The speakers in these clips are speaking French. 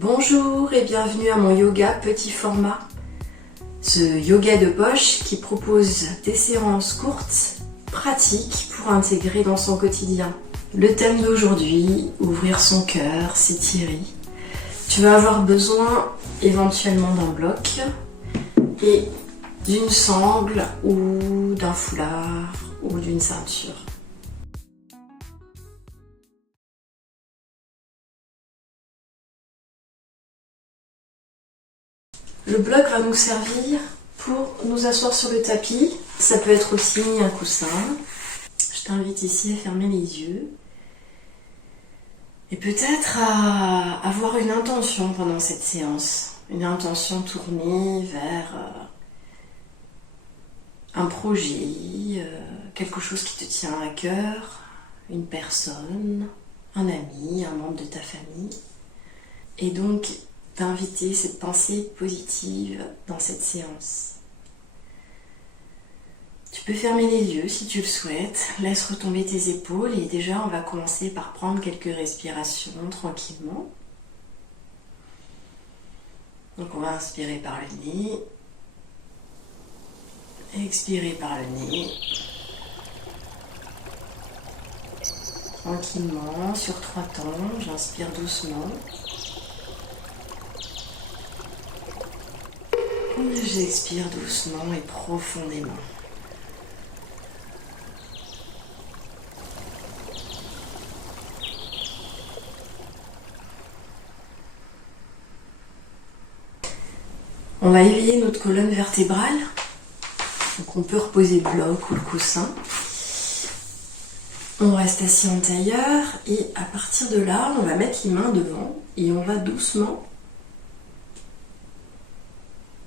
Bonjour et bienvenue à mon yoga petit format. Ce yoga de poche qui propose des séances courtes, pratiques pour intégrer dans son quotidien. Le thème d'aujourd'hui, ouvrir son cœur, s'étirer. Tu vas avoir besoin éventuellement d'un bloc et d'une sangle ou d'un foulard ou d'une ceinture. Le bloc va nous servir pour nous asseoir sur le tapis. Ça peut être aussi un coussin. Je t'invite ici à fermer les yeux. Et peut-être à avoir une intention pendant cette séance. Une intention tournée vers un projet, quelque chose qui te tient à cœur, une personne, un ami, un membre de ta famille. Et donc, d'inviter cette pensée positive dans cette séance. Tu peux fermer les yeux si tu le souhaites, laisse retomber tes épaules et déjà on va commencer par prendre quelques respirations tranquillement. Donc on va inspirer par le nez, expirer par le nez, tranquillement sur 3 temps, j'inspire doucement. J'expire doucement et profondément. On va éveiller notre colonne vertébrale. Donc on peut reposer le bloc ou le coussin. On reste assis en tailleur et à partir de là, on va mettre les mains devant et on va doucement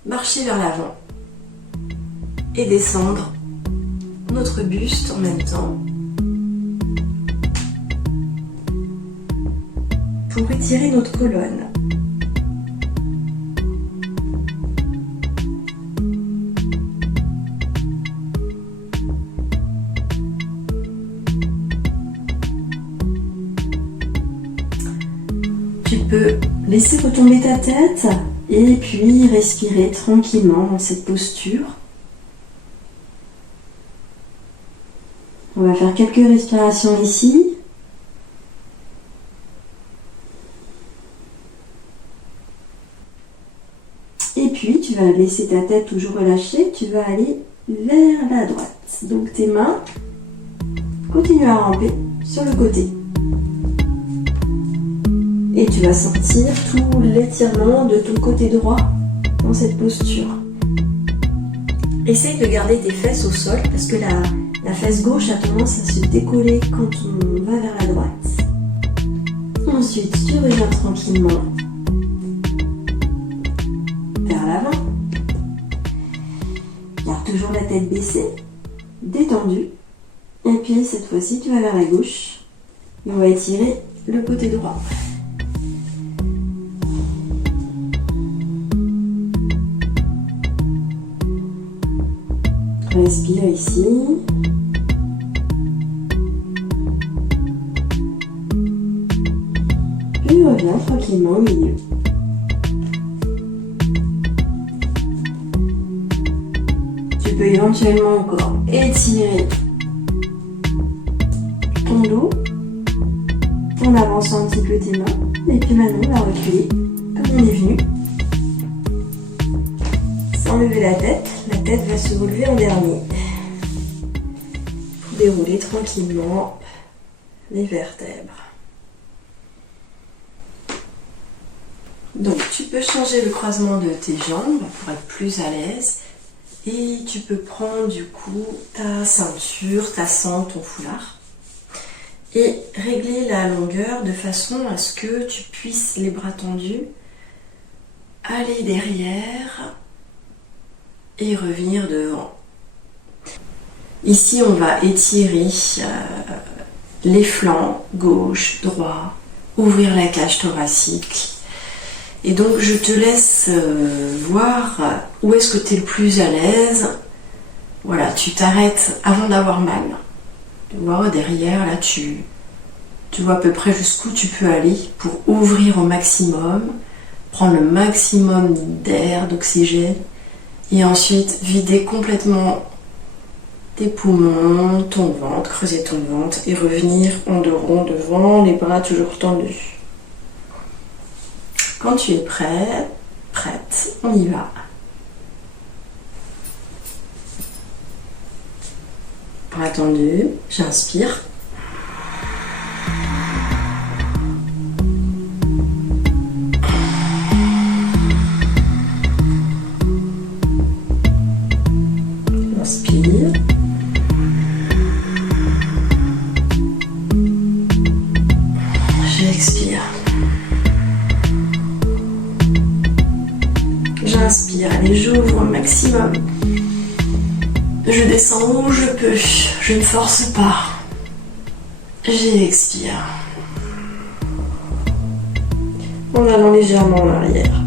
marcher vers l'avant et descendre notre buste en même temps pour étirer notre colonne. Tu peux laisser retomber ta tête et puis respirer tranquillement dans cette posture. On va faire quelques respirations ici. Et puis tu vas laisser ta tête toujours relâchée, tu vas aller vers la droite. Donc tes mains continuent à ramper sur le côté. Et tu vas sentir tout l'étirement de ton côté droit dans cette posture. Essaye de garder tes fesses au sol parce que la fesse gauche a tendance à se décoller quand on va vers la droite. Ensuite, tu reviens tranquillement vers l'avant. Garde toujours la tête baissée, détendue. Et puis cette fois-ci, tu vas vers la gauche. Et on va étirer le côté droit. Respire ici. Puis reviens tranquillement au milieu. Tu peux éventuellement encore étirer ton dos en avançant un petit peu tes mains. Et puis maintenant, on va reculer comme on est venu. Sans lever la tête va se relever en dernier. Pour dérouler tranquillement les vertèbres. Donc tu peux changer le croisement de tes jambes pour être plus à l'aise. Et tu peux prendre du coup ta ceinture, ta sangle, ton foulard. Et régler la longueur de façon à ce que tu puisses, les bras tendus, aller derrière et revenir devant. Ici, on va étirer les flancs, gauche, droit, ouvrir la cage thoracique. Et donc, je te laisse voir où est-ce que tu es le plus à l'aise. Voilà, tu t'arrêtes avant d'avoir mal. Tu vois, derrière, là, tu vois à peu près jusqu'où tu peux aller pour ouvrir au maximum. prendre le maximum d'air, d'oxygène et ensuite vider complètement tes poumons, ton ventre, creuser ton ventre et revenir en dos rond devant, les bras toujours tendus. Quand tu es prêt, prête, on y va. Bras tendus, j'inspire. J'inspire. J'expire. J'inspire, allez, j'ouvre au maximum. Je descends où je peux, je ne force pas. J'expire. En allant légèrement en arrière.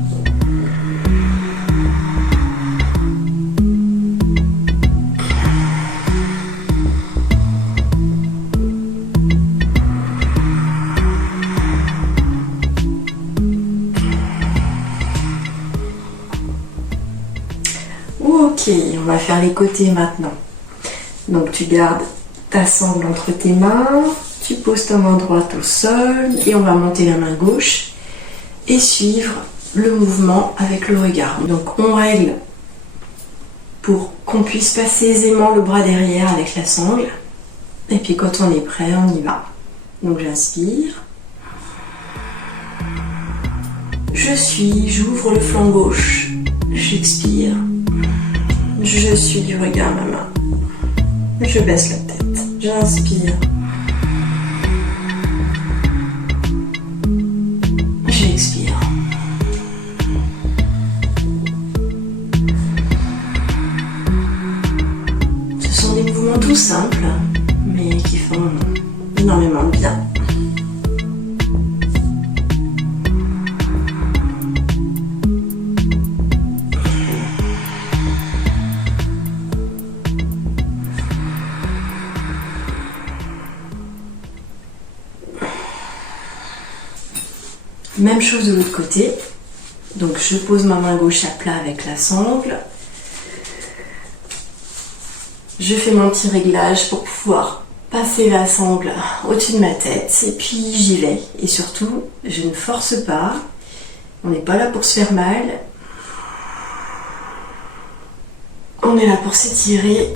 Ok, on va faire les côtés maintenant. Donc tu gardes ta sangle entre tes mains, tu poses ta main droite au sol et on va monter la main gauche et suivre le mouvement avec le regard. Donc on règle pour qu'on puisse passer aisément le bras derrière avec la sangle. Et puis quand on est prêt, on y va. Donc j'inspire. Je suis, j'ouvre le flanc gauche. J'expire. Je suis du regard à ma main. Je baisse la tête. J'inspire. J'expire. Ce sont des mouvements tout simples, mais qui font énormément de bien. Même chose de l'autre côté. Donc je pose ma main gauche à plat avec la sangle. Je fais mon petit réglage pour pouvoir passer la sangle au-dessus de ma tête. Et puis j'y vais. Et surtout, je ne force pas. On n'est pas là pour se faire mal. On est là pour s'étirer.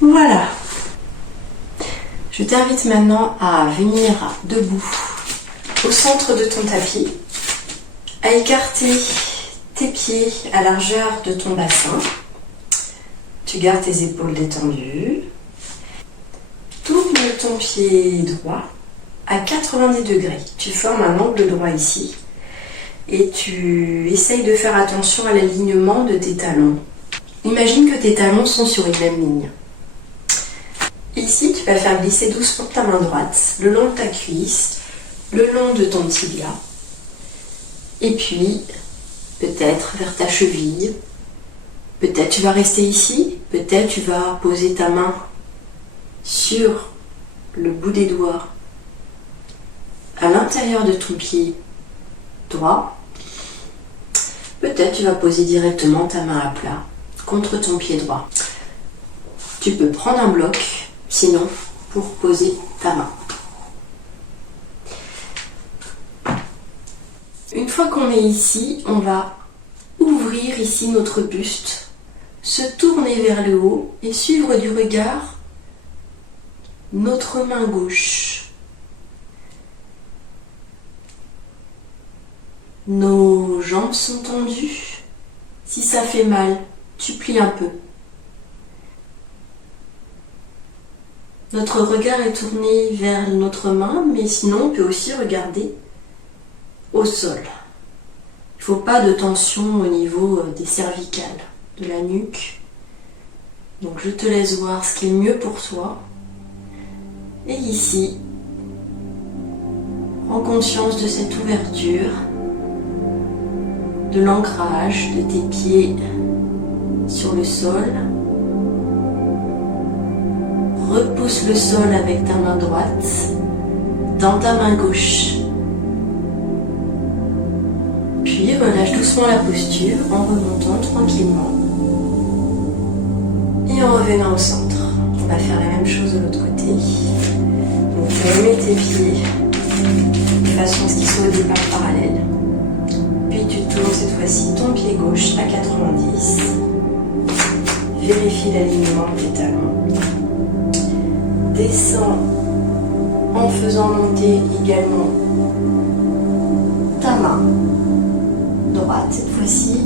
Voilà. Je t'invite maintenant à venir debout au centre de ton tapis, à écarter tes pieds à largeur de ton bassin. Tu gardes tes épaules détendues. Tourne ton pied droit à 90 degrés. Tu formes un angle droit ici et tu essayes de faire attention à l'alignement de tes talons. Imagine que tes talons sont sur une même ligne. Ici, tu vas faire glisser doucement ta main droite le long de ta cuisse, le long de ton tibia, et puis peut-être vers ta cheville. Peut-être tu vas rester ici, peut-être tu vas poser ta main sur le bout des doigts à l'intérieur de ton pied droit. Peut-être tu vas poser directement ta main à plat contre ton pied droit. Tu peux prendre un bloc, sinon pour poser ta main. Une fois qu'on est ici, on va ouvrir ici notre buste, se tourner vers le haut et suivre du regard notre main gauche. Nos jambes sont tendues. Si ça fait mal, tu plies un peu. Notre regard est tourné vers notre main, mais sinon on peut aussi regarder au sol. Il faut pas de tension au niveau des cervicales, de la nuque. Donc je te laisse voir ce qui est mieux pour toi. Et ici, prends conscience de cette ouverture, de l'ancrage de tes pieds sur le sol. Repousse le sol avec ta main droite dans ta main gauche. Puis relâche doucement la posture en remontant tranquillement et en revenant au centre. On va faire la même chose de l'autre côté. Donc tu mets tes pieds de façon à ce qu'ils soient au départ parallèles. Puis tu tournes cette fois-ci ton pied gauche à 90. Vérifie l'alignement de tes talons. Descends en faisant monter également ta main droite cette fois-ci.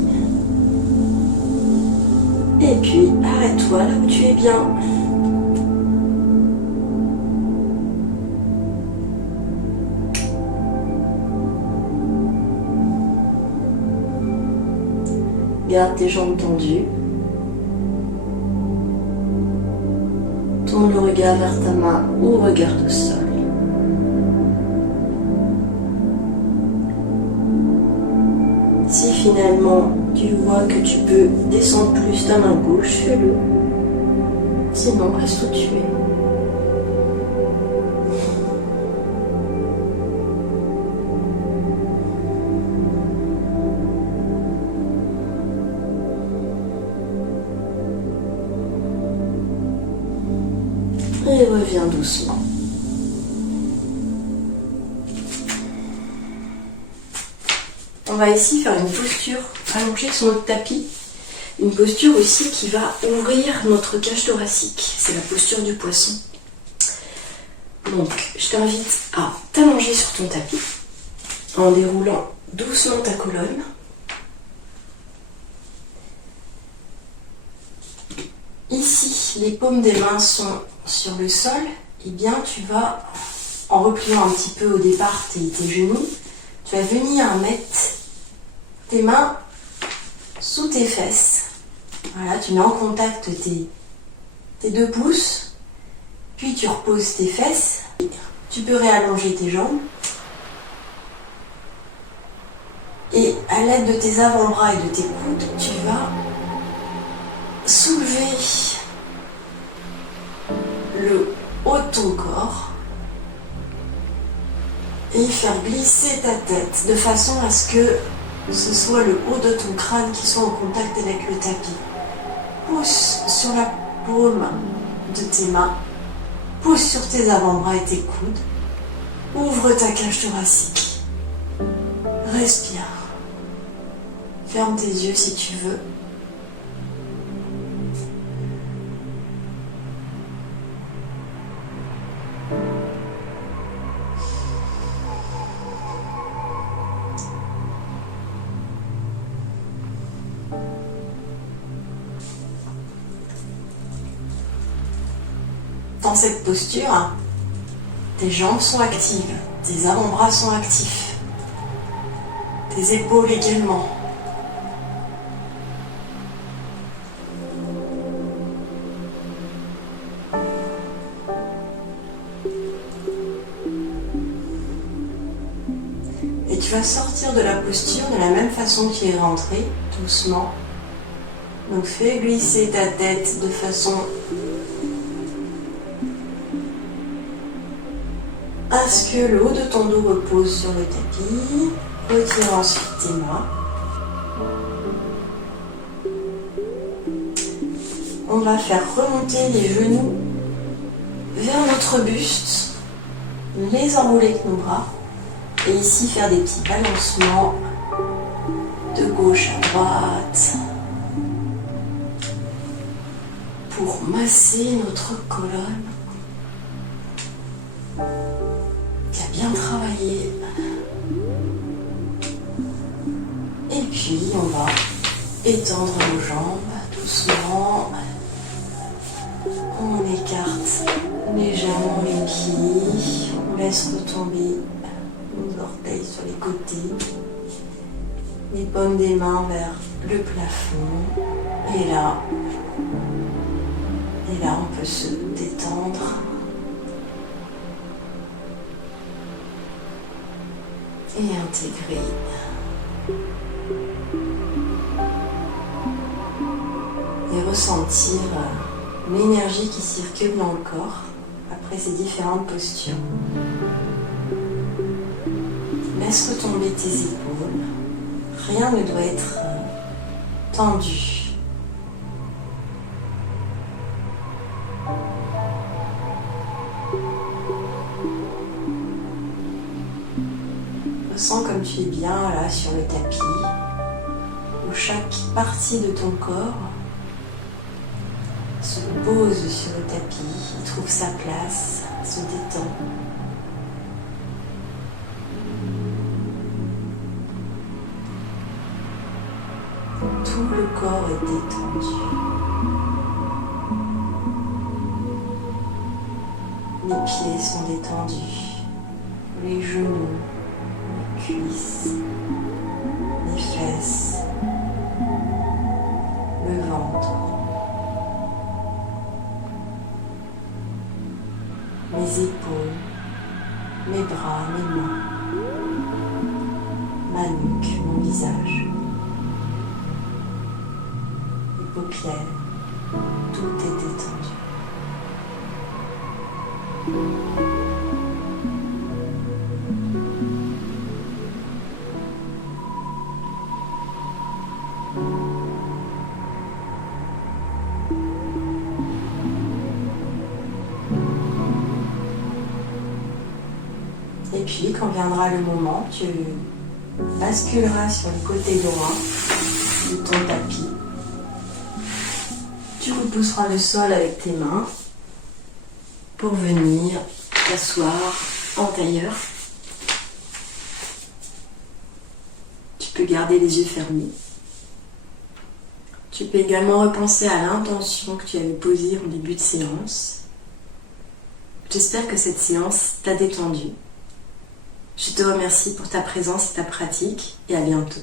Et puis arrête-toi là où tu es bien. Garde tes jambes tendues. Tourne le regard vers ta main ou regarde au sol. Si finalement tu vois que tu peux descendre plus ta main gauche, fais-le. Sinon, reste où tu es. Et reviens doucement. On va ici faire une posture allongée sur notre tapis. Une posture aussi qui va ouvrir notre cage thoracique. C'est la posture du poisson. Donc, je t'invite à t'allonger sur ton tapis en déroulant doucement ta colonne. Ici, les paumes des mains sont sur le sol. Et bien, tu vas, en repliant un petit peu au départ tes genoux, tu vas venir mettre tes mains sous tes fesses. Voilà, tu mets en contact tes deux pouces, puis tu reposes tes fesses. Tu peux réallonger tes jambes. Et à l'aide de tes avant-bras et de tes coudes, tu vas soulever le haut de ton corps et faire glisser ta tête de façon à ce que ce soit le haut de ton crâne qui soit en contact avec le tapis. Pousse sur la paume de tes mains, pousse sur tes avant-bras et tes coudes, ouvre ta cage thoracique, respire, ferme tes yeux si tu veux. Dans cette posture, tes jambes sont actives, tes avant-bras sont actifs, tes épaules également. Et tu vas sortir de la posture de la même façon que tu es rentré, doucement. Donc fais glisser ta tête de façon à ce que le haut de ton dos repose sur le tapis. Retire ensuite tes mains. On va faire remonter les genoux vers notre buste, les enrouler avec nos bras et ici faire des petits balancements de gauche à droite pour masser notre colonne qui a bien travaillé. Et puis on va étendre nos jambes doucement. On écarte légèrement les pieds. On laisse retomber nos orteils sur les côtés. les paumes des mains vers le plafond. Et là, on peut se détendre. Et intégrer et ressentir l'énergie qui circule dans le corps après ces différentes postures. Laisse retomber tes épaules. Rien ne doit être tendu. Ressens comme tu es bien là sur le tapis, où chaque partie de ton corps se pose sur le tapis, il trouve sa place, se détend. Tout le corps est détendu. Les pieds sont détendus, les genoux, les cuisses, les fesses, le ventre, mes épaules, mes bras, mes mains, ma nuque, mon visage, les paupières, tout est détendu. Et puis, quand viendra le moment, tu basculeras sur le côté droit de ton tapis. Tu repousseras le sol avec tes mains pour venir t'asseoir en tailleur. Tu peux garder les yeux fermés. Tu peux également repenser à l'intention que tu avais posée en début de séance. J'espère que cette séance t'a détendu. Je te remercie pour ta présence et ta pratique et à bientôt.